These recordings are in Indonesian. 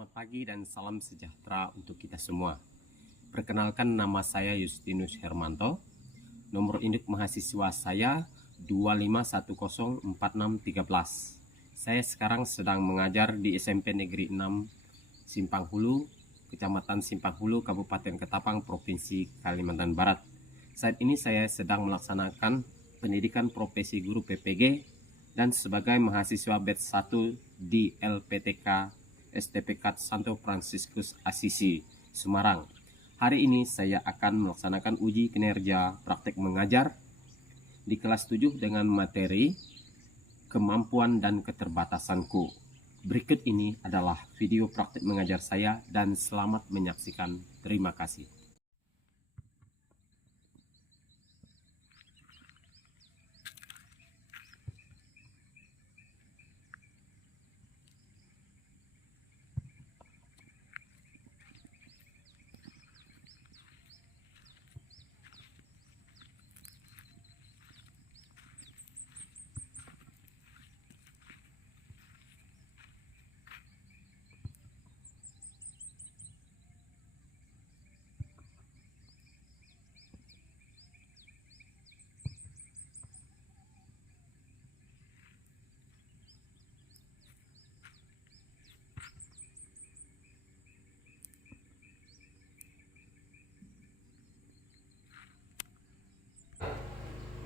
Selamat pagi dan salam sejahtera untuk kita semua. Perkenalkan, nama saya Justinus Hermanto. Nomor induk mahasiswa saya 25104613. Saya sekarang sedang mengajar di SMP Negeri 6 Simpang Hulu, Kecamatan Simpang Hulu, Kabupaten Ketapang, Provinsi Kalimantan Barat. Saat ini saya sedang melaksanakan pendidikan profesi guru PPG dan sebagai mahasiswa batch 1 di LPTK STPK Santo Fransiskus Asisi, Semarang. Hari ini saya akan melaksanakan uji kinerja praktek mengajar di kelas 7 dengan materi kemampuan dan keterbatasanku. Berikut ini adalah video praktek mengajar saya dan selamat menyaksikan. Terima kasih.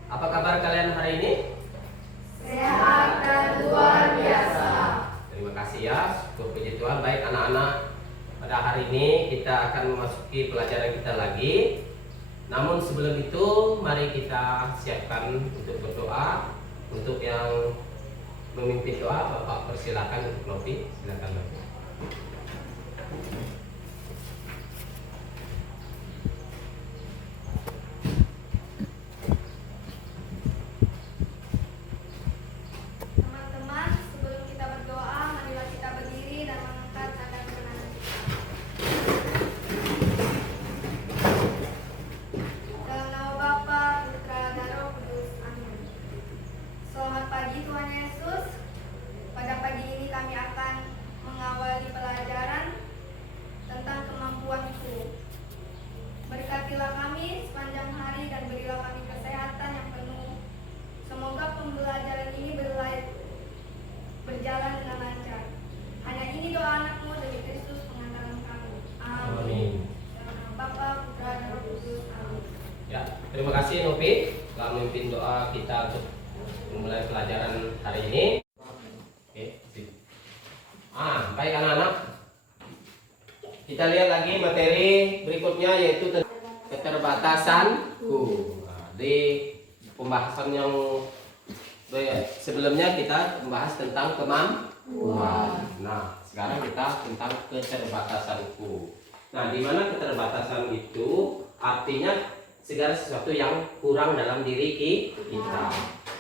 Apa kabar kalian hari ini? Sehat dan luar biasa. Terima kasih ya, syukur puji Tuhan. Baik anak-anak, pada hari ini kita akan memasuki pelajaran kita lagi. Namun sebelum itu, mari kita siapkan untuk berdoa. Untuk yang memimpin doa, Bapak persilakan untuk Novi. Silakan Novi. Teman-teman, sebelum kita berdoa, marilah kita berdiri dan mengangkat tanda kebenaran kita. Dalam nama Bapa, Putra, dan Roh Kudus. Amin. Selamat pagi Tuhan Yesus. Pada pagi ini kami akan mengawali pelajaran tentang kemampuanku. Berkatilah kami sepanjang hari dan berilah kami kesehatan yang penuh. Semoga pembelajaran ini berjalan dengan lancar. Hanya ini doa anakmu demi Kristus pengantaran kami. Amin. Dalam nama Bapa, Putra, dan Roh Kudus. Amin. Ya, terima kasih Novi telah memimpin doa kita untuk memulai pelajaran hari ini. Oke, baik anak-anak. Kita lihat lagi materi berikutnya, yaitu keterbatasanku. Di pembahasan yang sebelumnya kita membahas tentang kemampuan. Nah, sekarang kita tentang keterbatasanku. Nah, di mana keterbatasan itu artinya segala sesuatu yang kurang dalam diri kita.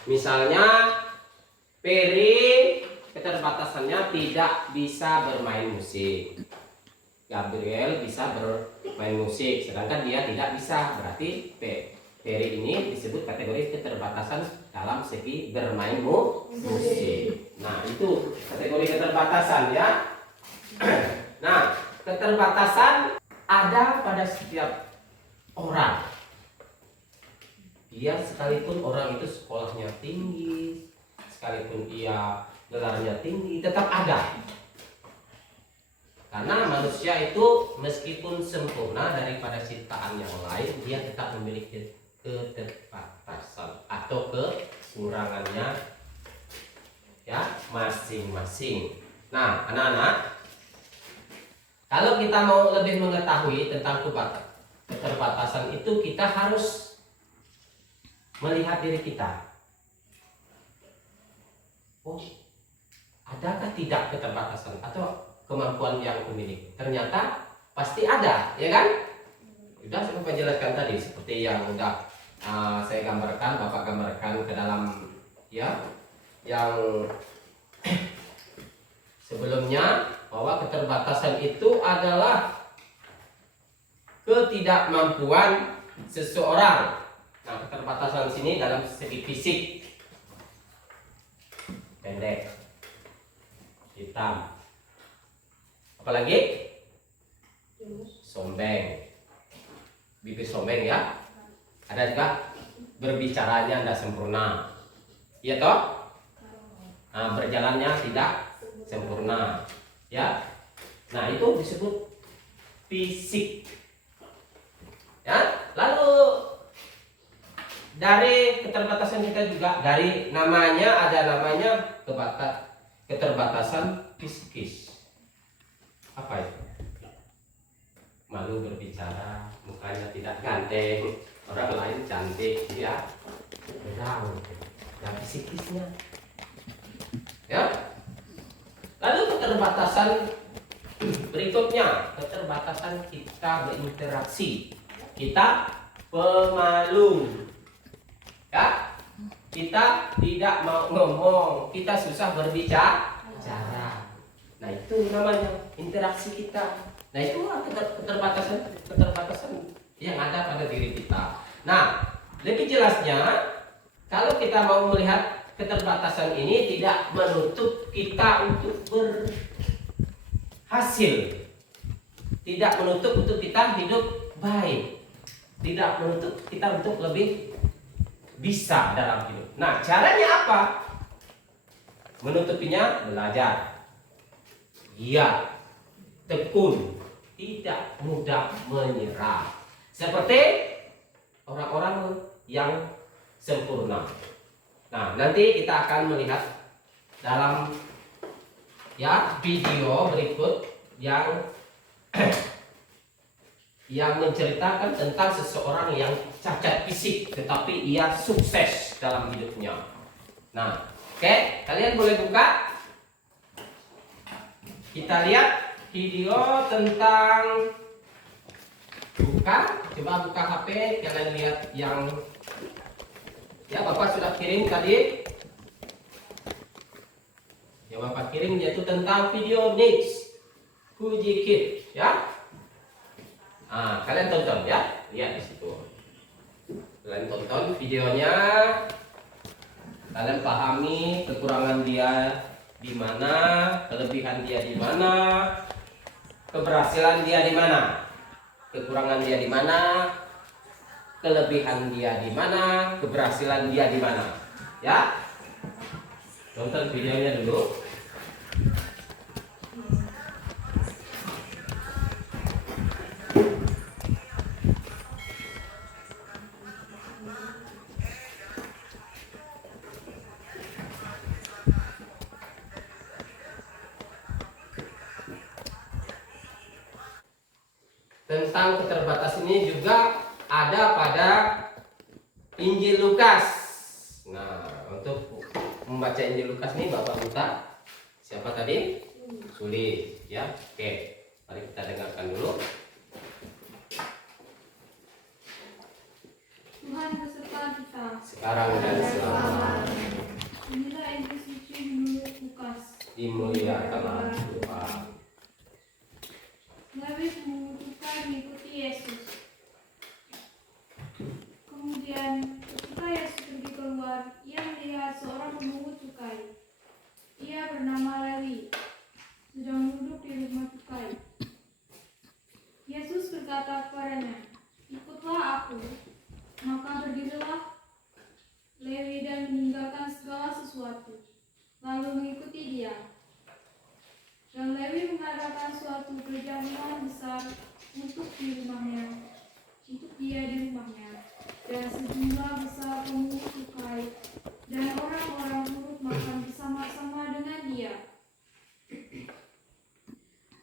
Misalnya Peri keterbatasannya tidak bisa bermain musik. Gabriel bisa bermain musik, sedangkan dia tidak bisa. Berarti Peri ini disebut kategori keterbatasan dalam segi bermain musik. Nah, itu kategori keterbatasan ya. Nah, keterbatasan ada pada setiap orang. Dia sekalipun orang itu sekolahnya tinggi, sekalipun ia gelarnya tinggi, tetap ada. Karena manusia itu meskipun sempurna daripada ciptaan yang lain, dia tetap memiliki keterbatasan atau kekurangannya ya masing-masing. Nah, anak-anak, kalau kita mau lebih mengetahui tentang keterbatasan itu, kita harus melihat diri kita. Oh, adakah tidak keterbatasan atau kemampuan yang kumiliki? Ternyata pasti ada, ya kan? Sudah saya menjelaskan tadi seperti yang sudah saya gambarkan, Bapak gambarkan ke dalam ya yang sebelumnya, bahwa keterbatasan itu adalah ketidakmampuan seseorang. Nah, keterbatasan sini dalam segi fisik, pendek, hitam, Apalagi? Sombeng. Bibir sombeng ya. Ada juga berbicaranya tidak sempurna. Iya toh? Nah, berjalannya tidak sempurna. Ya. Nah, itu disebut fisik. Ya. Lalu dari keterbatasan kita juga, dari namanya ada namanya keterbatasan psikis. Apa itu? Malu berbicara, mukanya tidak ganteng, orang lain cantik, ya. Berang, dan psikisnya. Ya. Lalu keterbatasan berikutnya, keterbatasan kita berinteraksi. Kita pemalu. Ya. Kita tidak mau ngomong, kita susah berbicara. Nah, itu namanya interaksi kita. Nah, itu keterbatasan yang ada pada diri kita. Nah, lebih jelasnya, kalau kita mau melihat keterbatasan ini tidak menutup kita untuk berhasil, tidak menutup untuk kita hidup baik, tidak menutup kita untuk lebih bisa dalam hidup. Nah, caranya apa? Menutupinya belajar. Iya, tekun, tidak mudah menyerah. Seperti orang-orang yang sempurna. Nah, nanti kita akan melihat dalam video berikut yang menceritakan tentang seseorang yang cacat fisik tetapi ia sukses dalam hidupnya. Nah, oke, kalian boleh buka. Kita lihat video tentang coba buka HP, kalian lihat yang Bapak sudah kirim tadi. Yang Bapak kirim yaitu tentang video Next Fuji Kid, ya. Nah, kalian tonton ya, lihat di situ. Kalian tonton videonya, kalian pahami kekurangan dia di mana, kelebihan dia di mana, keberhasilan dia di mana, kekurangan dia di mana, kelebihan dia di mana, keberhasilan dia di mana. Ya, tonton videonya dulu. Tentang keterbatasan ini juga ada pada Injil Lukas. Nah, untuk membaca Injil Lukas ini Bapak minta siapa tadi? Suli, ya. Oke, mari kita dengarkan dulu. Tuhan beserta kita. Sekarang dan selamanya. Inilah Injil suci menurut Lukas. Dimuliakanlah Tuhan. Lewi memutuskan mengikuti Yesus. Kemudian ketika Yesus pergi keluar, ia melihat seorang pemungut cukai. Ia bernama Lewi, sedang duduk di rumah cukai. Yesus berkata kepadanya, "Ikutlah aku." Maka berdirilah Lewi dan meninggalkan segala sesuatu, lalu mengikuti dia. Dan Lewi mengadakan suatu perjamuan besar untuk dia di rumahnya, dan sejumlah besar pemungut cukai dan orang-orang turut makan bersama-sama dengan dia.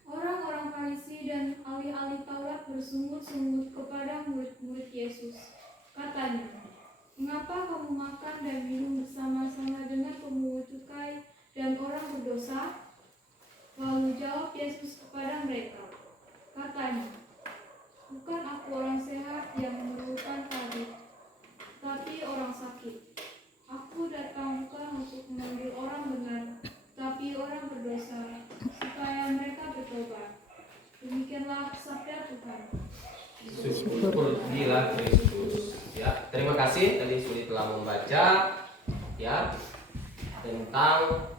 Orang-orang Farisi dan ahli-ahli Taurat bersungut-sungut kepada murid-murid Yesus. Katanya, "Mengapa kamu makan dan minum bersama-sama dengan pemungut cukai dan orang berdosa?" Lalu jawab Yesus kepada mereka, katanya, "Bukan aku orang sehat yang memerlukan tabib, tapi orang sakit. Aku datang bukan untuk memanggil orang benar, tapi orang berdosa, supaya mereka bertobat." Demikianlah sabda Tuhan. Syukurlah Kristus. Ya, terima kasih tadi Suli telah membaca ya tentang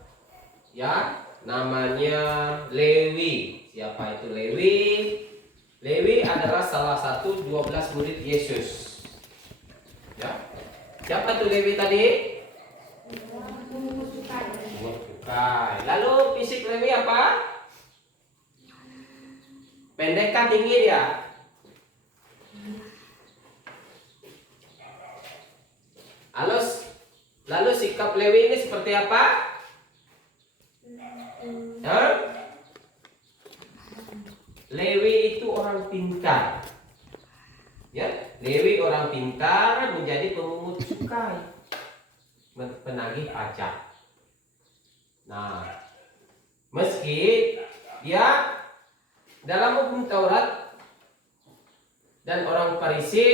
namanya Lewi. Siapa itu Lewi? Lewi adalah salah satu 12 murid Yesus. Ya. Siapa tuh Lewi tadi? Pungut cukai. Lalu fisik Lewi apa? Pendek kan tinggi dia? Lalu sikap Lewi ini seperti apa? Hah? Lewi itu orang pintar. Ya, Lewi orang pintar menjadi pemungut cukai, penagih pajak. Nah, meski dia dalam hukum Taurat dan orang Farisi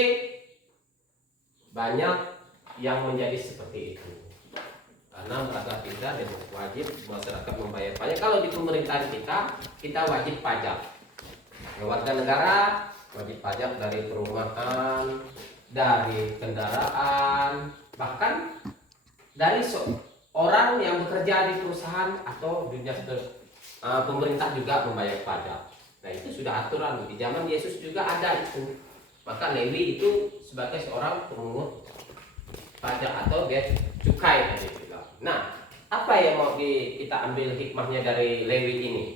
banyak yang menjadi seperti itu, karena merasa pintar dan wajib masyarakat membayar pajak. Kalau di pemerintahan kita wajib pajak. Warga negara wajib pajak dari perumahan, dari kendaraan, bahkan dari orang yang bekerja di perusahaan atau dunia pemerintah juga membayar pajak. Nah, itu sudah aturan di zaman Yesus juga ada itu. Maka Lewi itu sebagai seorang pemungut pajak atau biaya cukai tadi juga. Nah, apa yang mau kita ambil hikmahnya dari Lewi ini?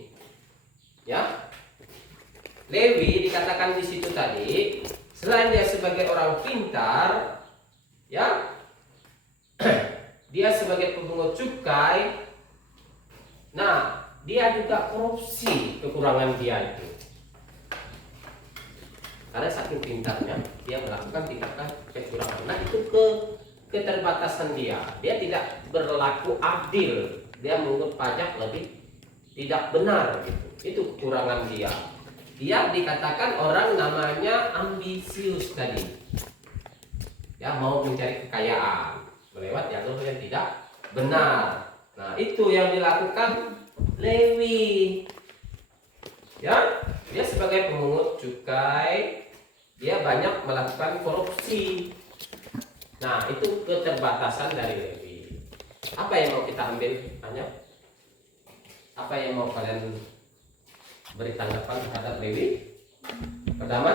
Ya, Lewi dikatakan di situ tadi, selain dia sebagai orang pintar, ya, dia sebagai pemungut cukai. Nah, dia juga korupsi, kekurangan dia itu. Karena saking pintarnya, dia melakukan tindakan kecurangan. Nah, itu keterbatasan dia. Dia tidak berlaku adil. Dia mengungut pajak lebih tidak benar gitu. Itu kekurangan dia. Dia dikatakan orang namanya ambisius tadi. Ya, mau mencari kekayaan melewat jalur yang tidak benar. Nah, itu yang dilakukan Lewi. Ya, dia sebagai pemungut cukai, dia banyak melakukan korupsi. Nah, itu keterbatasan dari Lewi. Apa yang mau kita ambil? Tanya. Apa yang mau kalian beri tanggapan terhadap Lewi? Pertama,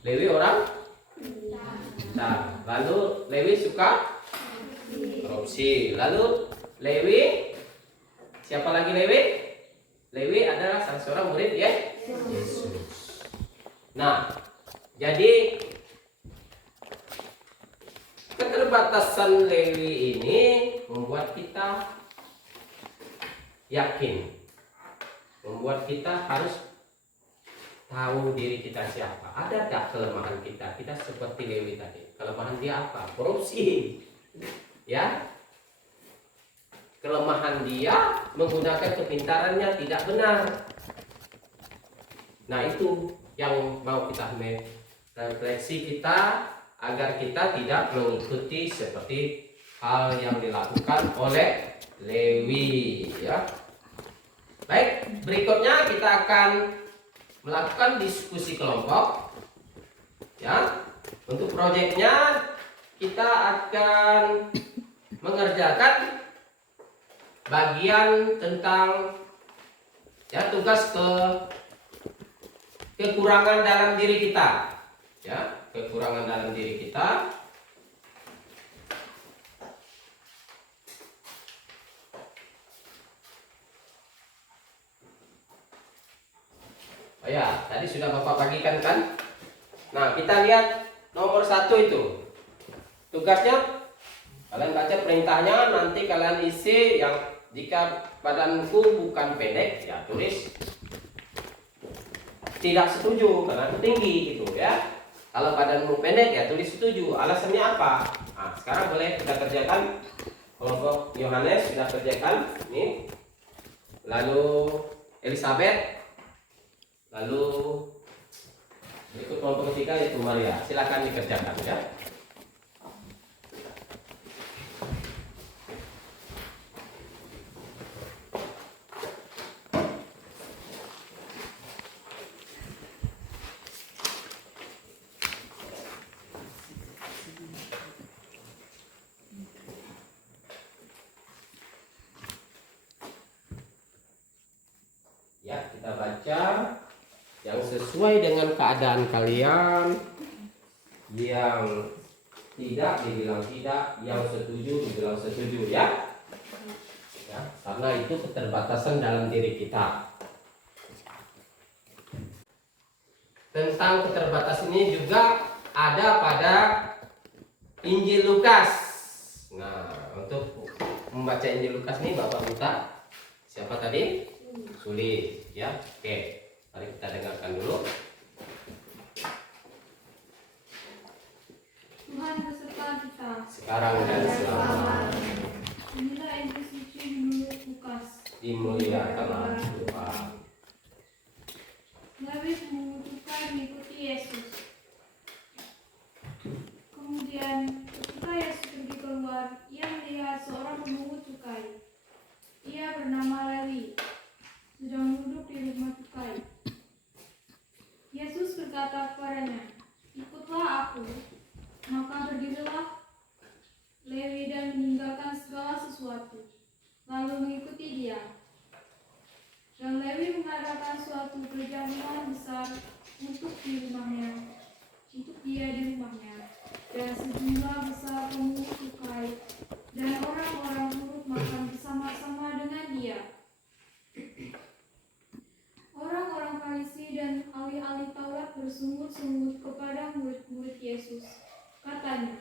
Lewi orang? Nah, lalu Lewi suka korupsi. Lalu Lewi, siapa lagi Lewi? Lewi adalah salah seorang murid ya Yesus. Nah, jadi keterbatasan Lewi ini membuat kita yakin, membuat kita harus tahu diri kita siapa. Ada tak kelemahan kita? Kita seperti Lewi tadi. Kelemahan dia apa? Korupsi. Ya. Kelemahan dia menggunakan kepintarannya tidak benar. Nah, itu yang mau kita refleksi kita agar kita tidak mengikuti seperti hal yang dilakukan oleh Lewi, ya. Baik, berikutnya kita akan melakukan diskusi kelompok. Ya. Untuk proyeknya kita akan mengerjakan bagian tentang ya tugas kekurangan dalam diri kita. Ya, kekurangan dalam diri kita. Oh ya, tadi sudah Bapak bagikan kan? Nah, kita lihat nomor 1 itu. Tugasnya kalian baca perintahnya, nanti kalian isi yang jika badanku bukan pendek, ya tulis tidak setuju karena itu tinggi gitu ya. Kalau badanmu pendek, ya tulis setuju. Alasannya apa? Nah, sekarang boleh kita kerjakan. Kelompok Yohanes sudah kerjakan. Ini. Lalu Elizabeth. Lalu berikut kelompok ketiga yaitu Maria. Silakan dikerjakan ya. kita baca yang sesuai dengan keadaan kalian. Yang tidak dibilang tidak, yang setuju dibilang setuju ya. Ya, karena itu keterbatasan dalam diri kita. Tentang keterbatasan ini juga ada pada Injil Lukas. Nah, untuk membaca Injil Lukas ini Bapak minta siapa tadi? Sulit ya. Oke, mari kita dengarkan dulu. Tuhan beserta kita. Sekarang dan selama Inilah Injil suci menurut Lukas. dimuliakanlah Tuhan. Lewi membutuhkan mengikuti Yesus. Kemudian ketika Yesus pergi keluar, ia melihat seorang pemungut cukai. Ia bernama Lewi, sedang duduk di rumah cukai. Yesus berkata kepadanya, "Ikutlah aku." Maka berdirilah Lewi dan meninggalkan segala sesuatu, lalu mengikuti dia. Dan Lewi mengadakan suatu perjamuan besar untuk dia di rumahnya. Dan sejumlah besar pemungut cukai dan orang-orang buruk makan bersama-sama dengan dia. Orang-orang Farisi dan ahli-ahli Taurat bersungut-sungut kepada murid-murid Yesus. Katanya,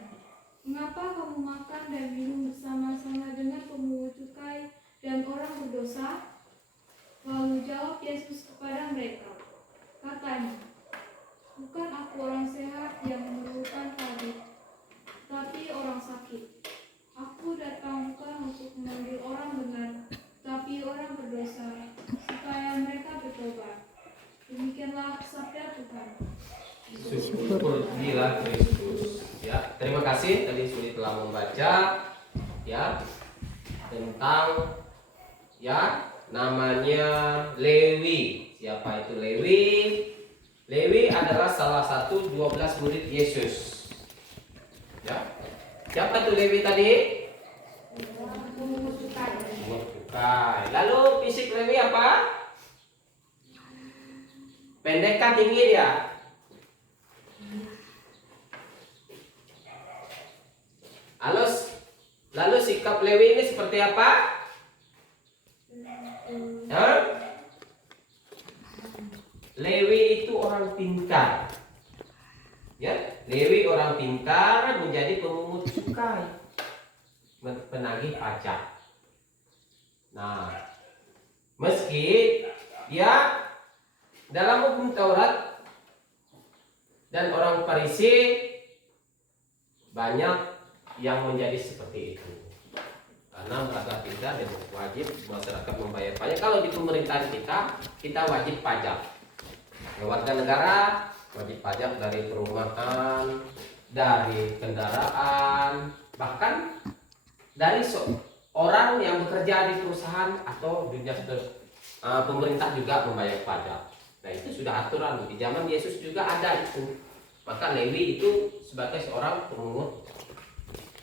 "Mengapa kamu makan dan minum bersama-sama dengan pemungut cukai dan orang berdosa?" Lalu jawab Yesus kepada mereka. Katanya, "Bukan aku orang sehat yang memerlukan tabib, tapi orang sakit. Aku datang bukan untuk memanggil orang benar, tapi orang berdosa, supaya mereka bertobat." Demikianlah sabda Tuhan. Syukur bila Kristus. Ya, terima kasih tadi Suli telah membaca ya tentang ya namanya Lewi. Siapa itu Lewi? Lewi adalah salah satu 12 murid Yesus. Ya. Siapa itu Lewi tadi? Pemungut cukai. Pemungut cukai. Lalu fisik Lewi apa? Pendek kah tinggi dia? Lalu sikap Lewi ini seperti apa? Hah? Lewi itu orang pintar. Ya, Lewi orang pintar menjadi pemungut cukai, penagih pajak. Nah, meski dia dalam hukum Taurat dan orang Farisi banyak yang menjadi seperti itu karena merasa pintar dan wajib masyarakat membayar pajak. Kalau di pemerintahan kita wajib pajak. Warga negara wajib pajak dari perumahan, dari kendaraan, bahkan dari orang yang bekerja di perusahaan atau dunia pemerintah juga membayar pajak. Nah, itu sudah aturan di zaman Yesus juga ada itu. Maka Lewi itu sebagai seorang pemungut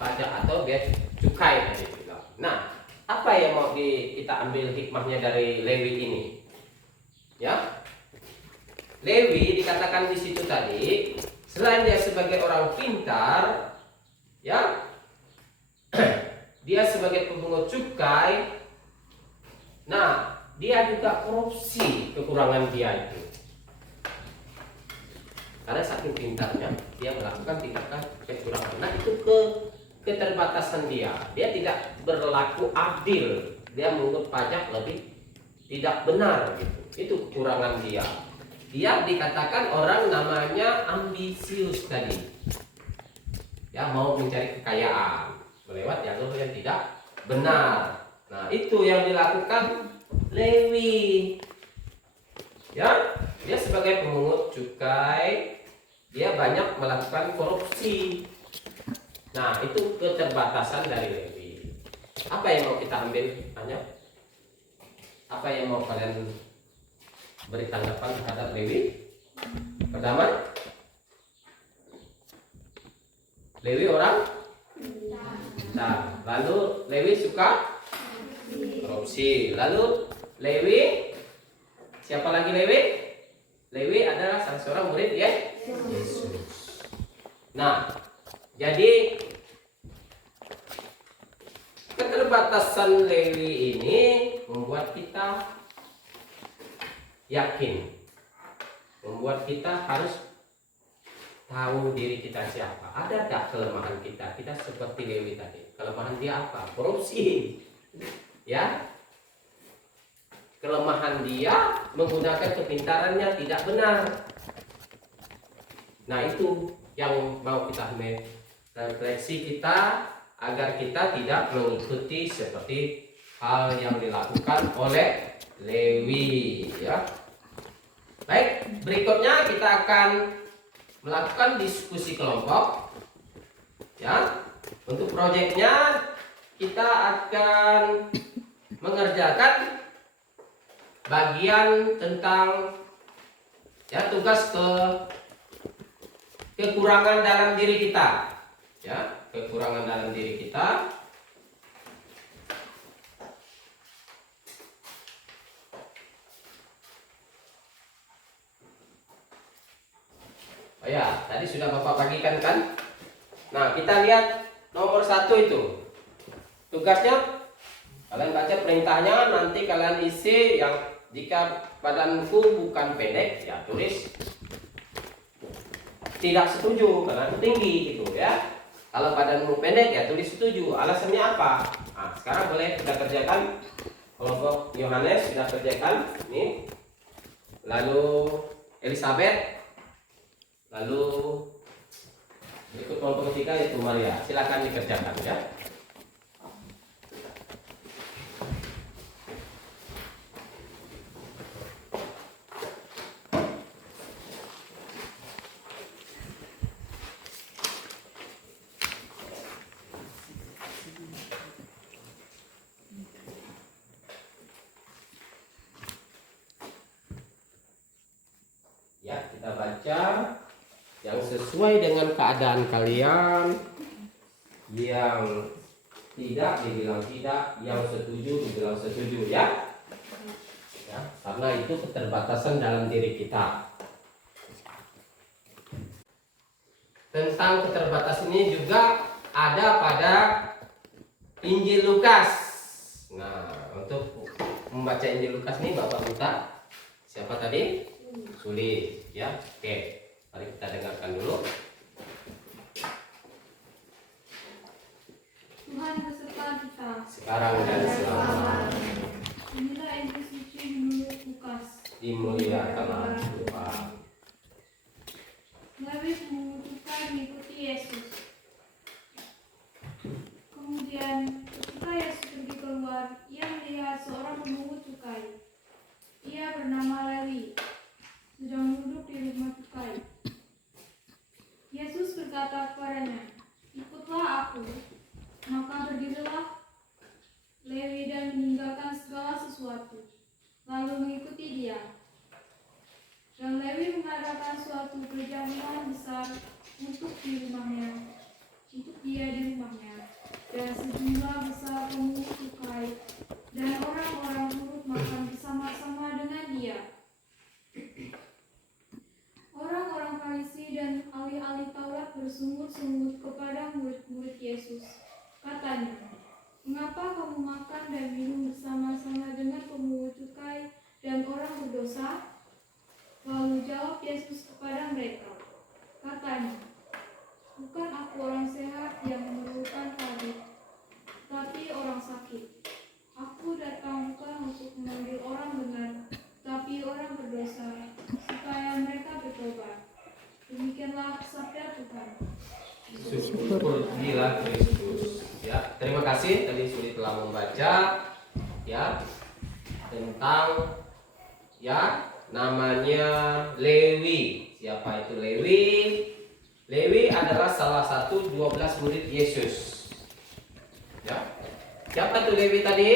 pajak atau biaya cukai tadi juga. Nah, apa yang mau kita ambil hikmahnya dari Lewi ini? Ya, Lewi dikatakan di situ tadi, selain dia sebagai orang pintar, ya, dia sebagai pemungut cukai. Nah, dia juga korupsi, kekurangan dia itu. Karena saking pintarnya, dia melakukan tindakan kecurangan. Nah, itu keterbatasan dia. Dia tidak berlaku adil. Dia menurut pajak lebih tidak benar gitu. Itu kekurangan dia. Dia dikatakan orang namanya ambisius tadi. Ya, mau mencari kekayaan melewat jalur yang tidak benar. Nah, itu yang dilakukan Lewi. Ya, dia sebagai pemungut cukai, dia banyak melakukan korupsi. Nah, itu keterbatasan dari Lewi. Apa yang mau kita ambil? Tanya. Apa yang mau kalian beri tanggapan terhadap Lewi? Pertama, Lewi orang pintar. Lalu Lewi suka korupsi. Lalu Lewi siapa lagi? Lewi adalah salah seorang murid ya Yesus. Nah, jadi keterbatasan Lewi ini membuat kita yakin, membuat kita harus tahu diri kita siapa. Ada tak kelemahan kita? Kita seperti Lewi tadi. Kelemahan dia apa? Korupsi. Ya. Kelemahan dia menggunakan kepintarannya tidak benar. Nah, itu yang mau kita refleksi kita agar kita tidak mengikuti seperti hal yang dilakukan oleh Lewi, ya. Baik, berikutnya kita akan melakukan diskusi kelompok, ya. Untuk proyeknya kita akan mengerjakan bagian tentang ya tugas kekurangan dalam diri kita, ya, kekurangan dalam diri kita. Oh ya, tadi sudah Bapak bagikan kan? Nah, kita lihat nomor 1 itu. Tugasnya kalian baca perintahnya, nanti kalian isi yang jika badanku bukan pendek, ya tulis tidak setuju karena aku tinggi gitu ya. Kalau badanmu pendek, ya tulis setuju. Alasannya apa? Nah, sekarang boleh kita kerjakan. Kelompok Yohanes sudah kerjakan ini. Lalu Elizabeth. Lalu ikut kelompok ketiga itu Maria. Silakan dikerjakan ya. Ya, kita baca yang sesuai dengan keadaan kalian, yang tidak dibilang tidak, yang setuju dibilang setuju ya. Ya, karena itu keterbatasan dalam diri kita. Tentang keterbatasan ini juga ada pada Injil Lukas. Nah, untuk membaca Injil Lukas ini Bapak minta siapa tadi? Sulit ya. Oke, mari kita dengarkan dulu. Tuhan beserta kita. Sekarang dan selama Inilah Injil suci menurut Lukas. dimuliakanlah Tuhan. Lewi memutuskan mengikuti Yesus. Kemudian ketika Yesus pergi keluar, ia melihat seorang pemungut cukai. Ia bernama Lewi, sedang duduk di rumah cukai. Yesus berkata kepadanya, "Ikutlah aku." Maka berdirilah Lewi dan meninggalkan segala sesuatu, lalu mengikuti dia. Dan Lewi mengadakan suatu perjamuan besar untuk dia di rumahnya, dan sejumlah besar pemungut cukai dan orang-orang turut makan bersama-sama dengan dia. Orang-orang Farisi dan ahli-ahli Taurat bersungut-sungut kepada murid-murid Yesus. Katanya, "Mengapa kamu makan dan minum bersama-sama dengan pemungut cukai dan orang berdosa?" Lalu jawab Yesus kepada mereka, katanya, "Bukan aku orang sehat yang memerlukan tabib, tapi orang sakit. Aku datang bukan untuk memanggil orang benar, tapi orang berdosa, supaya mereka bertobat." Demikianlah sabda Tuhan. Syukurlah Kristus. Ya, terima kasih tadi Suri telah membaca ya tentang ya namanya Lewi. Siapa itu Lewi? Lewi adalah salah satu 12 murid Yesus. Ya. Siapa itu Lewi tadi?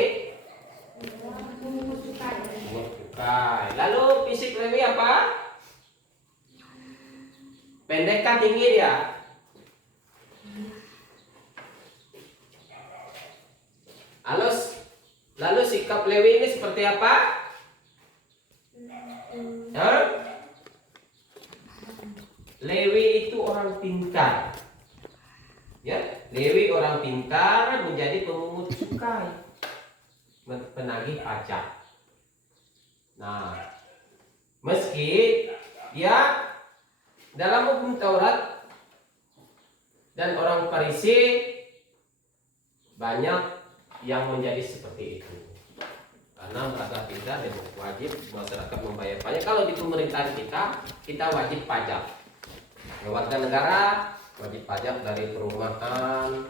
Pemungut cukai. Cukai. Lalu fisik Lewi apa? Pendek kan tinggi dia? Lalu sikap Lewi ini seperti apa? Hah? Lewi itu orang pintar. Ya, Lewi orang pintar menjadi pemungut cukai, penagih pajak. Nah, meski dia dalam hukum Taurat dan orang Farisi banyak yang menjadi seperti itu, karena merasa pintar dan wajib masyarakat membayar pajak. Kalau di pemerintahan kita wajib pajak. Warga negara wajib pajak dari perumahan,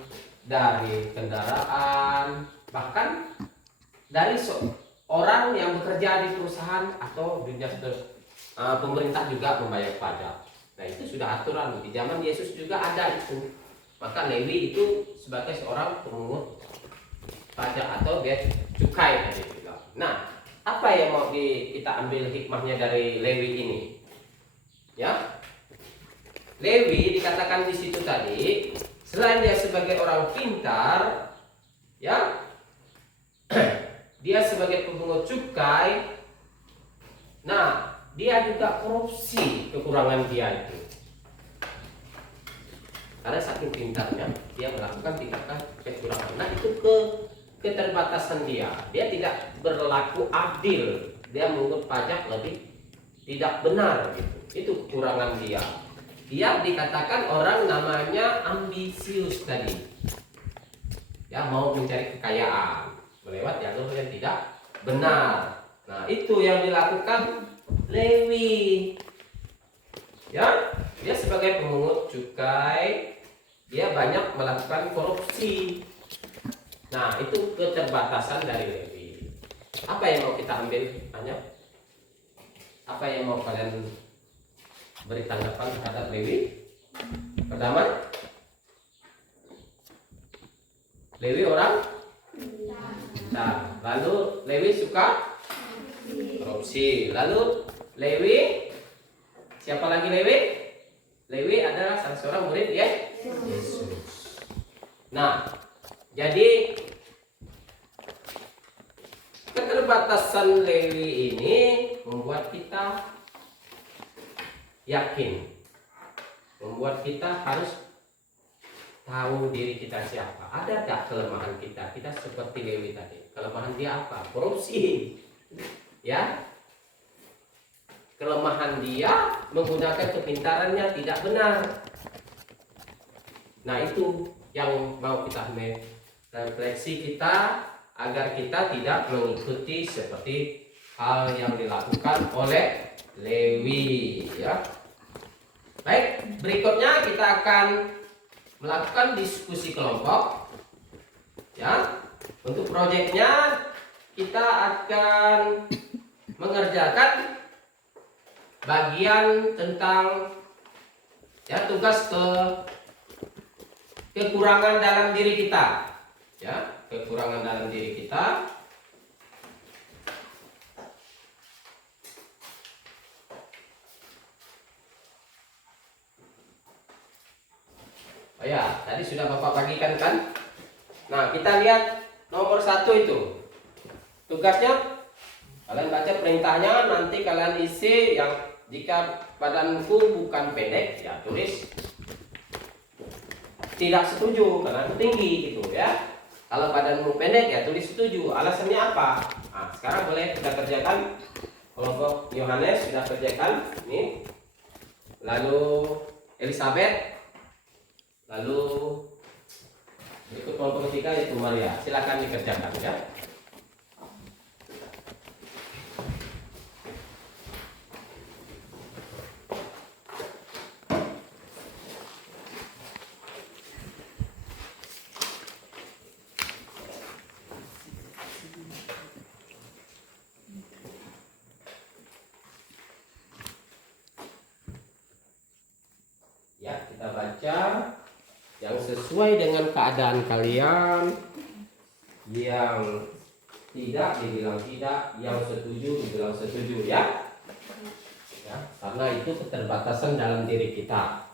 dari kendaraan, bahkan dari orang yang bekerja di perusahaan atau dunia pemerintah juga membayar pajak. Nah, itu sudah aturan di zaman Yesus juga ada itu. Maka Lewi itu sebagai seorang pemungut pajak atau biaya cukai tadi juga. Nah, apa yang mau kita ambil hikmahnya dari Lewi ini? Ya, Lewi dikatakan di situ tadi, selain dia sebagai orang pintar, ya, dia sebagai pemungut cukai. Nah, dia juga korupsi, kekurangan dia itu. Karena saking pintarnya, dia melakukan tindakan kecurangan. Nah, itu keterbatasan dia. Dia tidak berlaku adil. Dia menurut pajak lebih tidak benar gitu. Itu kekurangan dia. Dia dikatakan orang namanya ambisius tadi. Ya, mau mencari kekayaan melewat jalur yang tidak benar. Nah, itu yang dilakukan Lewi. Ya, dia sebagai pemungut cukai, dia banyak melakukan korupsi. Nah, itu keterbatasan dari Lewi. Apa yang mau kita ambil? Tanya. Apa yang mau kalian beri tanggapan terhadap Lewi? Pertama, Lewi orang pintar. Lalu Lewi suka korupsi. Lalu Lewi, siapa lagi Lewi? Lewi adalah salah seorang murid ya Yesus. Nah, jadi keterbatasan Lewi ini membuat kita yakin, membuat kita harus tahu diri kita siapa. Ada tak kelemahan kita? Kita seperti Lewi tadi. Kelemahan dia apa? Korupsi. Ya. Kelemahan dia menggunakan kepintarannya tidak benar. Nah, itu yang mau kita refleksi kita agar kita tidak mengikuti seperti hal yang dilakukan oleh Lewi, ya. Baik, berikutnya kita akan melakukan diskusi kelompok. Ya. Untuk proyeknya kita akan mengerjakan bagian tentang ya tugas kekurangan dalam diri kita. Ya, kekurangan dalam diri kita. Oh ya, tadi sudah Bapak bagikan kan? Nah, kita lihat nomor 1 itu. Tugasnya kalian baca perintahnya, nanti kalian isi yang jika badanku bukan pendek, ya tulis tidak setuju karena itu tinggi gitu ya. Kalau badanmu pendek ya tulis setuju. Alasannya apa? Nah, sekarang boleh kita kerjakan. Kelompok Yohanes sudah kerjakan ini. Lalu Elizabeth. Lalu berikut kelompok ketiga yaitu Maria. Silakan dikerjakan ya. Ya, kita baca yang sesuai dengan keadaan kalian, yang tidak dibilang tidak, yang setuju dibilang setuju ya. Ya, karena itu keterbatasan dalam diri kita.